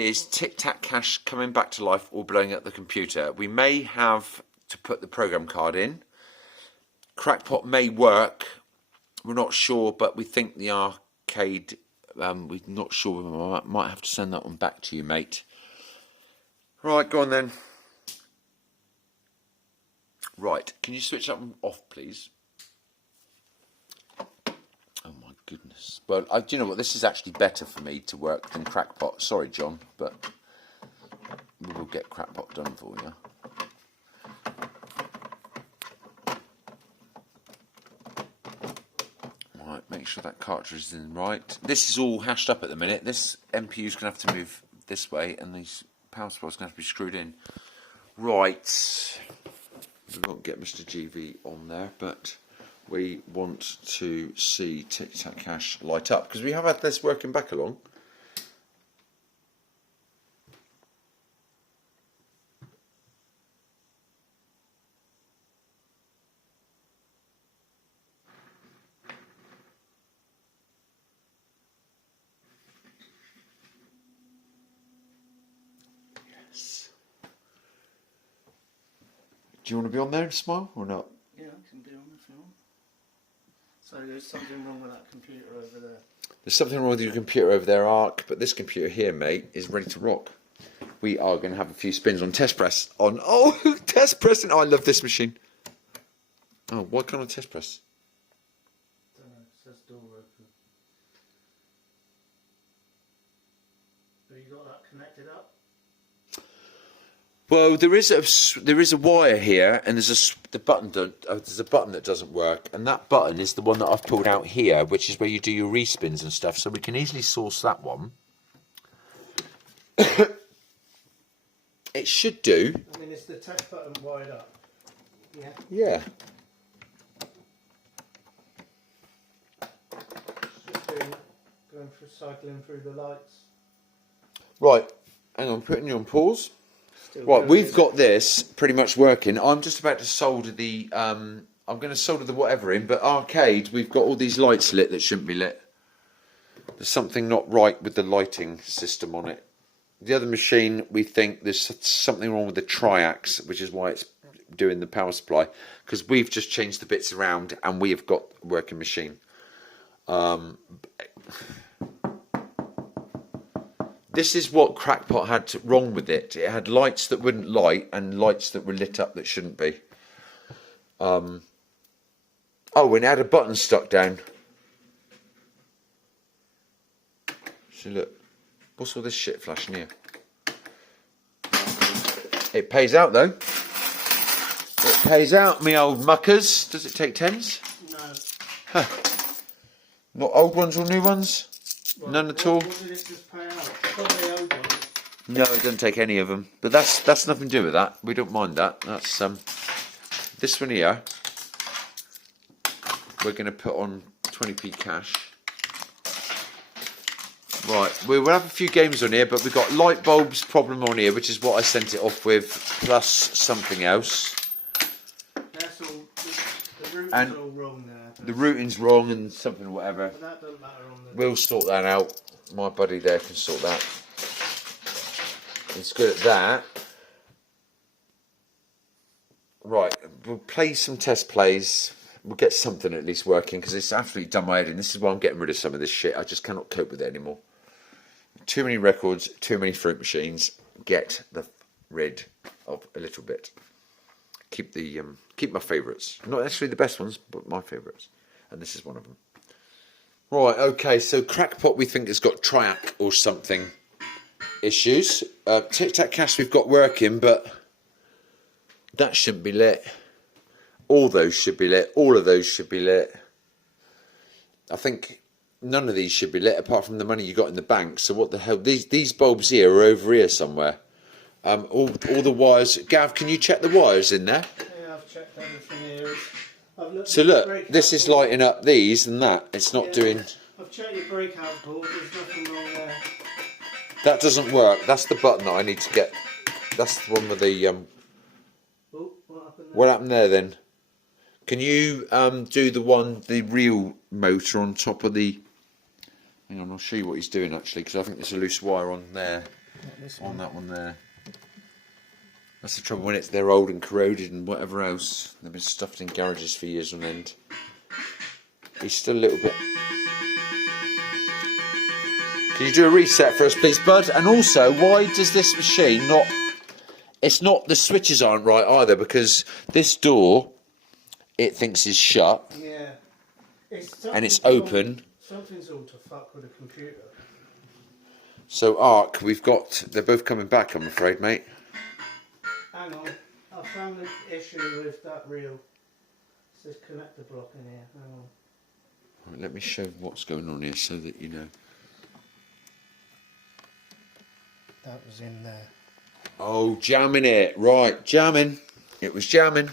is TikTak cache coming back to life or blowing up the computer. We may have to put the program card in. Crackpot may work. We're not sure, but we think the arcade, we're not sure. We might have to send that one back to you, mate. Right, go on then. Right, can you switch that one off, please? Oh my goodness. Well, do you know what? This is actually better for me to work than Crackpot. Sorry, John, but we will get Crackpot done for you. Right, make sure that cartridge is in right. This is all hashed up at the minute. This MPU is going to have to move this way, and these power supplies are going to have to be screwed in. Right. We won't get Mr. GV on there, but we want to see TikTak cache light up because we have had this working back along. Yes. Do you want to be on there and smile or not? Yeah, I can be on if you want. So there's something wrong with that computer over there. There's something wrong with your computer over there, Ark, but this computer here, mate, is ready to rock. We are going to have a few spins on test press. Oh, test pressing! Oh, I love this machine. Oh, why can't I test press? Don't know, it says door open. Have you got that connected up? Well, there is a wire here, and there's a button that doesn't work, and that button is the one that I've pulled out here, which is where you do your respins and stuff. So we can easily source that one. It should do. I mean, is the test button wired up? Yeah. Yeah. Just going through cycling through the lights. Right. Hang on, putting you on pause. Right, we've got this pretty much working. I'm just about to solder the, I'm going to solder the whatever in, but arcade, we've got all these lights lit that shouldn't be lit. There's something not right with the lighting system on it. The other machine, we think there's something wrong with the triax, which is why it's doing the power supply, because we've just changed the bits around and we have got a working machine. This is what Crackpot had wrong with it. It had lights that wouldn't light and lights that were lit up that shouldn't be. Oh, and it had a button stuck down. So look, what's all this shit flashing here? It pays out though. It pays out, me old muckers. Does it take tens? No. Huh. Not old ones or new ones? Well, none at all? What did it just pay out? Probably old ones. No, it doesn't take any of them. But that's nothing to do with that. We don't mind that. That's this one here. We're going to put on 20p cash. Right, we'll have a few games on here, but we've got light bulbs problem on here, which is what I sent it off with, plus something else. That's all. The routing's And all wrong there. the routing's wrong and something whatever. But that doesn't matter on the. We'll sort that out. My buddy there can sort that. He's good at that. Right, we'll play some test plays. We'll get something at least working, because it's absolutely done my head in. This is why I'm getting rid of some of this shit. I just cannot cope with it anymore. Too many records, too many fruit machines. Get rid of a little bit. Keep my favourites. Not necessarily the best ones, but my favourites. And this is one of them. Right, okay, so Crackpot we think has got triac or something issues. TikTak cache we've got working, but that shouldn't be lit. All those should be lit. All of those should be lit. I think none of these should be lit apart from the money you got in the bank. So what the hell? These bulbs here are over here somewhere. All the wires. Gav, can you check the wires in there? Yeah, I've checked everything here. So look, this is lighting up these and that. It's not doing. I've checked your breakout board. There's nothing wrong there. That doesn't work. That's the button that I need to get. That's the one with the Oh, what happened there? What happened there then? Can you do the real motor on top of the... Hang on, I'll show you what he's doing actually, because I think there's a loose wire on there. Yeah. this on one. that one there. That's the trouble when they're old and corroded and whatever else. They've been stuffed in garages for years on end. He's still a little bit. Can you do a reset for us, please, bud? And also, why does this machine not... It's not... The switches aren't right either, because this door, it thinks is shut. Yeah. And it's open. Something's all to fuck with the computer. So, Ark, we've got... They're both coming back, I'm afraid, mate. Hang on. I found the issue with that reel. It's this connector block in here. Hang on. Right, let me show what's going on here so that you know. That was in there. Oh, jamming it. Right, jamming. It was jamming.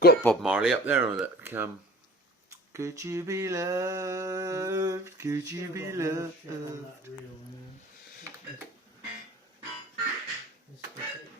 Got Bob Marley up there on that. Could you be loved? Could you be loved?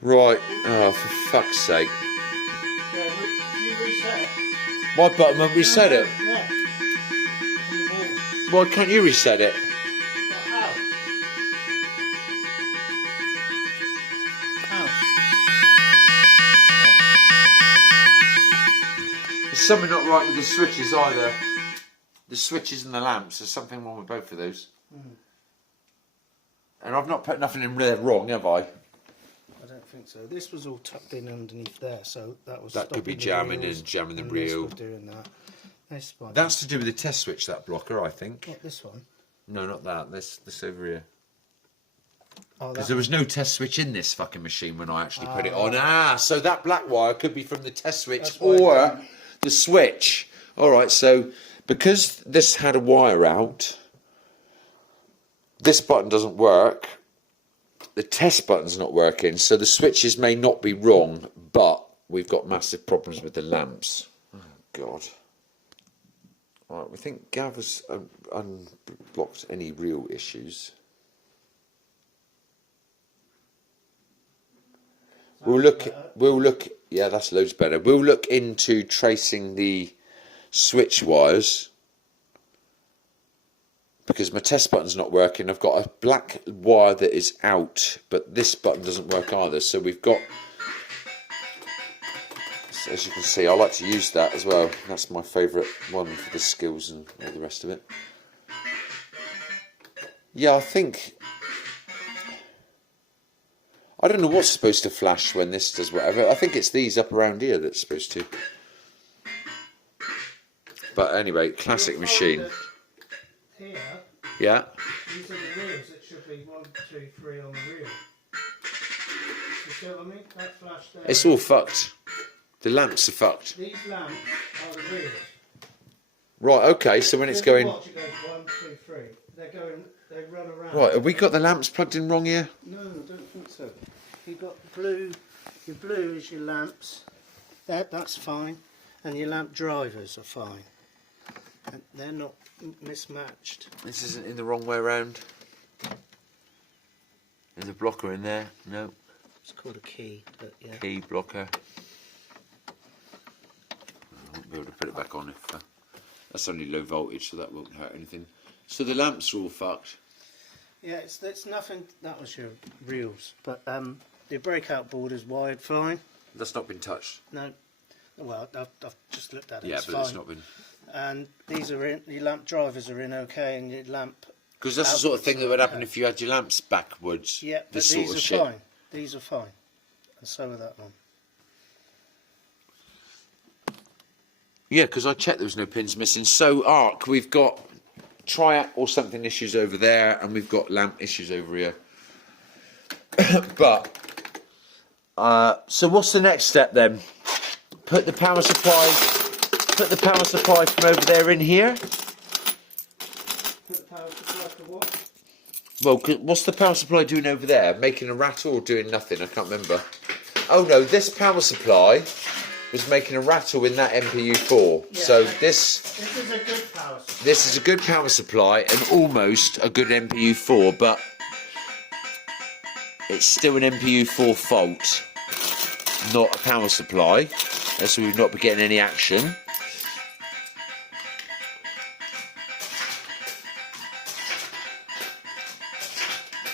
Right. Oh, for fuck's sake. Yeah, you reset it. My button won't reset it. Yeah. Why can't you reset it? How? There's something not right with the switches either. The switches and the lamps. There's something wrong with both of those. And I've not put nothing in there wrong, have I? I don't think so. This was all tucked in underneath there, so that was. That could be jamming and jamming the and reel. This was doing that. This one. That's to do with the test switch, that blocker, I think. Not this one. No, not that. This over here. Oh, Because there was no test switch in this fucking machine when I actually put it on. So that black wire could be from the test switch or the switch. All right, so because this had a wire out, this button doesn't work. The test button's not working, so the switches may not be wrong, but we've got massive problems with the lamps. Oh, God. All right, we think Gav has unblocked any real issues. We'll look, yeah, that's loads better. We'll look into tracing the switch wires because my test button's not working. I've got a black wire that is out, but this button doesn't work either. So we've got, as you can see, I like to use that as well. That's my favourite one for the skills and all the rest of it. Yeah, I don't know what's supposed to flash when this does whatever. I think it's these up around here that's supposed to. But anyway, classic machine. Here, Yeah. these are the reels. It should be 1, 2, 3 on the reel. You see what I mean? That flash there. It's all fucked. The lamps are fucked. These lamps are the reels. Right, okay, so when it's If you going... watch, it goes 1, 2, 3. They're going. They run around. Right, have we got the lamps plugged in wrong here? No, I don't think so. You've got blue. Your blue is your lamps. That's fine. And your lamp drivers are fine. And they're not mismatched. This isn't in the wrong way around. There's a blocker in there. No. It's called a key, but yeah. Key blocker. I won't be able to put it back on if... that's only low voltage, so that won't hurt anything. So the lamps are all fucked. Yeah, it's nothing. That was your reels, but the breakout board is wired fine. That's not been touched. No, well I've just looked at it. Yeah, it's but fine. it's not been... And these are in. Your lamp drivers are in okay, and your lamp. Because that's the sort of thing that would happen if you had your lamps backwards. Yeah, but this these sort of are shit. fine. These are fine, and so are that one. Yeah, because I checked there was no pins missing. So, Ark, we've got triac or something issues over there, and we've got lamp issues over here. But, so what's the next step then? Put the power supply from over there in here. Put the power supply for what? Well, what's the power supply doing over there? Making a rattle or doing nothing? I can't remember. Oh no, this power supply was making a rattle in that MPU4. Yeah, so this is a good power supply. This is a good power supply and almost a good MPU4, but it's still an MPU4 fault, not a power supply. So we've not been getting any action.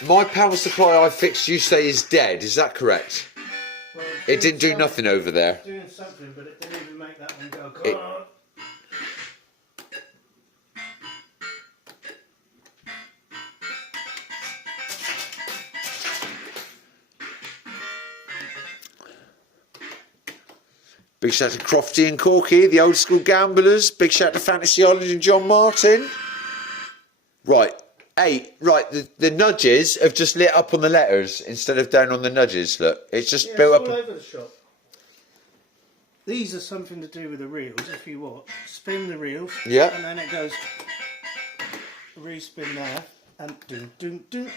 My power supply I fixed, you say, is dead. Is that correct? Well, It didn't do nothing over there. Doing something, but it didn't even make that one go. It- Big shout to Crofty and Corky, the old school gamblers. Big shout to Fantasy Island and John Martin. Right, 8. Right, the nudges have just lit up on the letters instead of down on the nudges. Look, it's just built it's up. all over the shop. These are something to do with the reels. If you watch, spin the reels, Yeah. and then it goes respin there, and doom doom doom.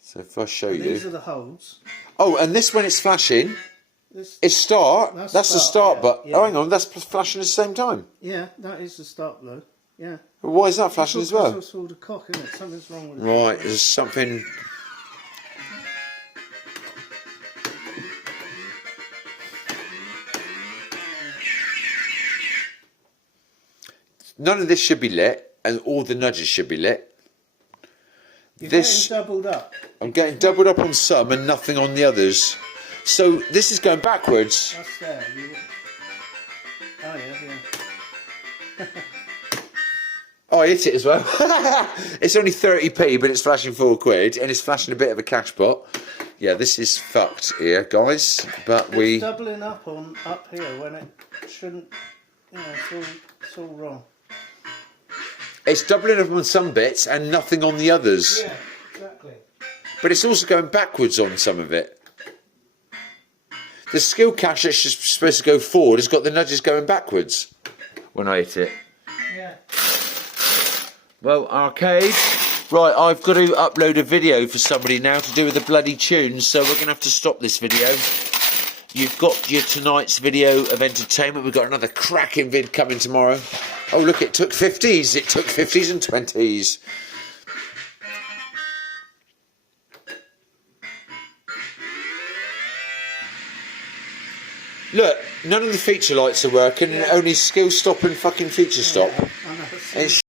So if I show These you. are the holes. Oh, and this when it's flashing, This, it's start. That's That's the start, start yeah, button. yeah. Oh, hang on, that's flashing at the same time. yeah, that is the start though. Yeah. Well, why is that flashing as well? It's all the cock, isn't it? Something's wrong with it. Right, there's something. None of this should be lit, and all the nudges should be lit. You're This getting doubled up. I'm getting doubled up on some and nothing on the others. So this is going backwards. That's there. Oh yeah. Oh, I hit it as well. It's only 30p, but it's flashing £4, and it's flashing a bit of a cash pot. Yeah, this is fucked here, guys. But It's doubling up on up here when it shouldn't. You know, it's all wrong. It's doubling up on some bits and nothing on the others. Yeah, exactly. But it's also going backwards on some of it. The skill cache that's just supposed to go forward has got the nudges going backwards when I hit it. Yeah. Well, arcade. Right, I've got to upload a video for somebody now to do with the bloody tunes, so we're going to have to stop this video. You've got your tonight's video of entertainment. We've got another cracking vid coming tomorrow. Oh, look, it took 50s. It took 50s and 20s. Look, none of the feature lights are working, Yeah. only skill stop and fucking feature stop. I know. It's